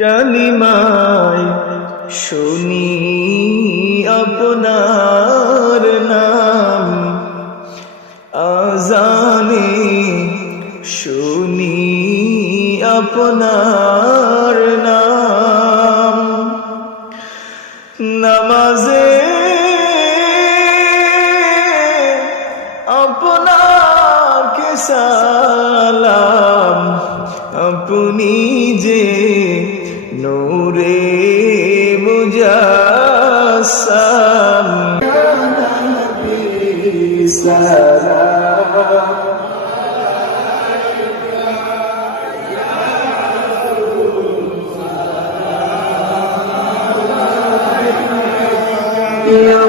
কালিমায় শুনি আপনার নাম, আজানে শুনি আপনার নাম, নামাজে আপনাকে সালাম, আপনি যে নূরে মুজাসসাম। ইয়া নবী সালাম আলাইকা ইয়া